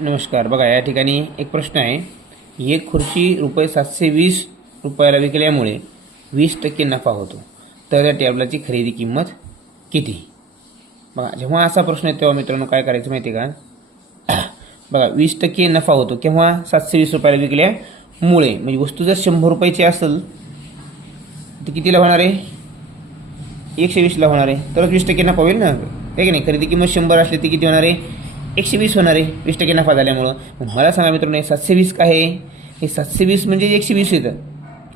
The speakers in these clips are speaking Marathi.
नमस्कार. बघा या ठिकाणी एक प्रश्न आहे. एक खुर्ची रुपये 720 रुपयाला विकल्यामुळे 20% नफा होतो, तर या टेबलाची खरेदी किंमत किती? बघा जेव्हा असा प्रश्न येतो तेव्हा मित्रांनो काय करायचं माहिती आहे का? बघा 20% नफा होतो केव्हा? 720 रुपयाला विकल्यामुळे. म्हणजे वस्तू जर 100 रुपयाची असेल तर कितीला होणार आहे? 120ला होणार आहे. तरच 20% नफा होईल ना, आहे की नाही? खरेदी किंमत 100 असली तर किती होणार आहे? 120 होणार आहे 20% नफा झाल्यामुळं. मग मला सांगा मित्रांनो, 720 काय आहे? हे 720 म्हणजे 120 येतं,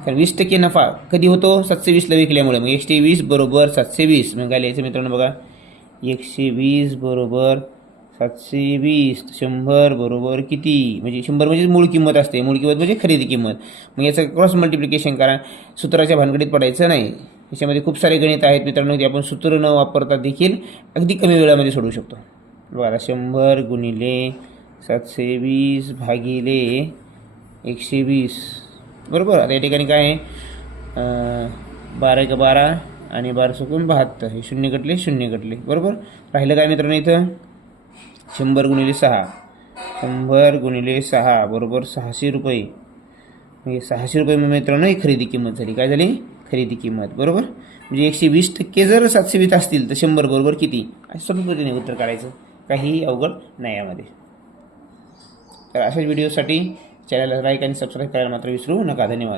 कारण 20% नफा कधी होतो? 720ला विकल्यामुळे. मग 120 बरोबर 720. मग काय लिहायचं मित्रांनो? बघा 120 बरोबर 720. 100 बरोबर किती? म्हणजे 100 म्हणजे मूळ किंमत असते, मूळ किंमत म्हणजे खरेदी किंमत. मग याचं क्रॉस मल्टिप्लिकेशन करा. सूत्राच्या भानगडीत पडायचं नाही. याच्यामध्ये खूप सारे गणित आहेत मित्रांनो, ते आपण सूत्र न वापरता देखील अगदी कमी वेळामध्ये सोडवू शकतो. बघा 100 गुणिले 720 भागिले 120 बरोबर. आता या ठिकाणी काय आहे? 12 × 12 आणि 12 × 72. हे शून्य कटले बरोबर. राहिलं काय मित्रांनो इथं? 100 गुणिले 6. 100 गुणिले 6 बरोबर 600 रुपये. म्हणजे 600 रुपये मित्रांनो ही खरेदी किंमत झाली. काय झाली? खरेदी किंमत बरोबर. म्हणजे 120% जर 720 असतील तर 100 बरोबर किती? अशा सोप्या पद्धतीने उत्तर काढायचं, काही अवघड नाही यामध्ये. तर अशाच व्हिडिओसाठी चॅनलला लाईक आणि सबस्क्राईब करायला मात्र विसरू नका. धन्यवाद.